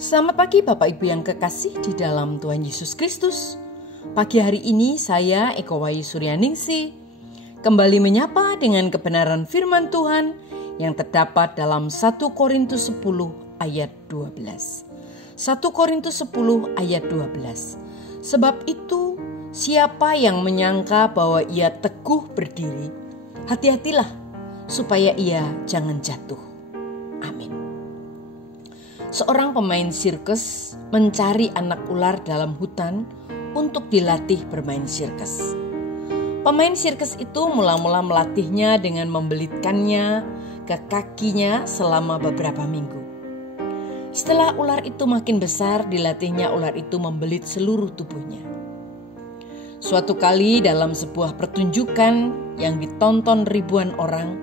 Selamat pagi Bapak Ibu yang kekasih di dalam Tuhan Yesus Kristus. Pagi hari ini saya Eko Wayu Suryaningsih kembali menyapa dengan kebenaran firman Tuhan yang terdapat dalam 1 Korintus 10 ayat 12. 1 Korintus 10 ayat 12. Sebab itu siapa yang menyangka bahwa ia teguh berdiri, hati-hatilah supaya ia jangan jatuh. Amin. Seorang pemain sirkus mencari anak ular dalam hutan untuk dilatih bermain sirkus. Pemain sirkus itu mula-mula melatihnya dengan membelitkannya ke kakinya selama beberapa minggu. Setelah ular itu makin besar, dilatihnya ular itu membelit seluruh tubuhnya. Suatu kali dalam sebuah pertunjukan yang ditonton ribuan orang,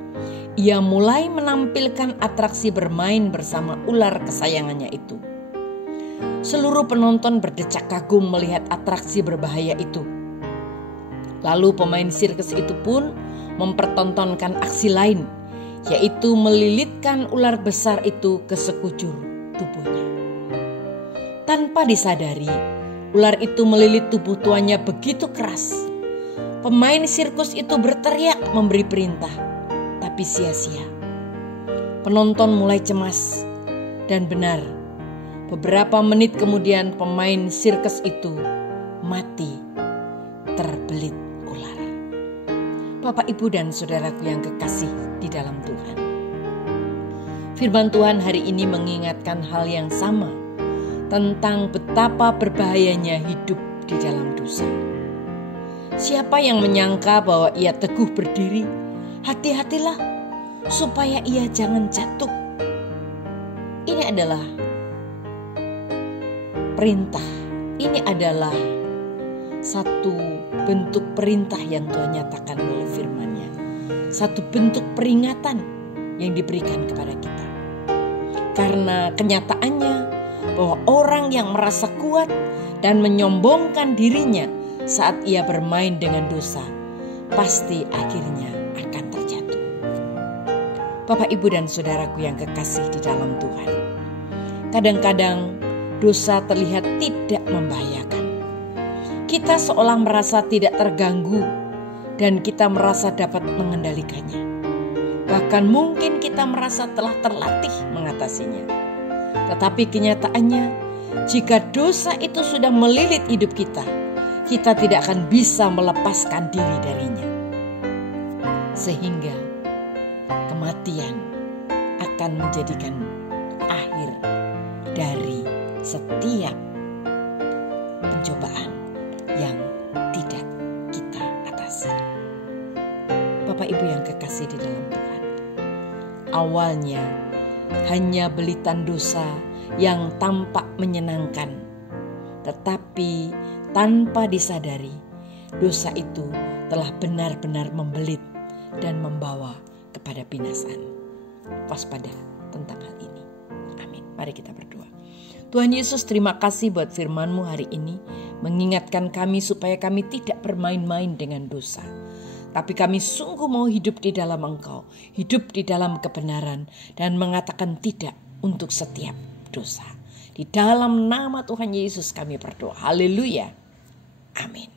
ia mulai menampilkan atraksi bermain bersama ular kesayangannya itu. Seluruh penonton berdecak kagum melihat atraksi berbahaya itu. Lalu pemain sirkus itu pun mempertontonkan aksi lain, yaitu melilitkan ular besar itu ke sekujur tubuhnya. Tanpa disadari, ular itu melilit tubuh tuannya begitu keras. Pemain sirkus itu berteriak memberi perintah, tapi sia-sia. Penonton mulai cemas, dan benar, beberapa menit kemudian pemain sirkus itu mati terbelit ular. Bapak, Ibu, dan saudaraku yang kekasih di dalam Tuhan, firman Tuhan hari ini mengingatkan hal yang sama tentang betapa berbahayanya hidup di dalam dosa. Siapa yang menyangka bahwa ia teguh berdiri, hati-hatilah supaya ia jangan jatuh. Ini adalah perintah. Ini adalah satu bentuk perintah yang Tuhan nyatakan melalui firman-Nya. Satu bentuk peringatan yang diberikan kepada kita. Karena kenyataannya bahwa orang yang merasa kuat dan menyombongkan dirinya saat ia bermain dengan dosa, pasti akhirnya akan terjatuh. Bapak, Ibu, dan saudaraku yang kekasih di dalam Tuhan, kadang-kadang dosa terlihat tidak membahayakan. Kita seolah merasa tidak terganggu dan kita merasa dapat mengendalikannya. Bahkan mungkin kita merasa telah terlatih mengatasinya. Tetapi kenyataannya, jika dosa itu sudah melilit hidup kita, kita tidak akan bisa melepaskan diri darinya. Sehingga kematian akan menjadikan akhir dari setiap pencobaan yang tidak kita atasi. Bapak, Ibu yang kekasih di dalam Tuhan, awalnya hanya belitan dosa yang tampak menyenangkan, tetapi tanpa disadari, dosa itu telah benar-benar membelit dan membawa kepada binasaan. Waspada tentang hal ini. Amin. Mari kita berdoa. Tuhan Yesus, terima kasih buat firman-Mu hari ini, mengingatkan kami supaya kami tidak bermain-main dengan dosa. Tapi kami sungguh mau hidup di dalam Engkau, hidup di dalam kebenaran, dan mengatakan tidak untuk setiap dosa. Di dalam nama Tuhan Yesus kami berdoa. Haleluya. Amin.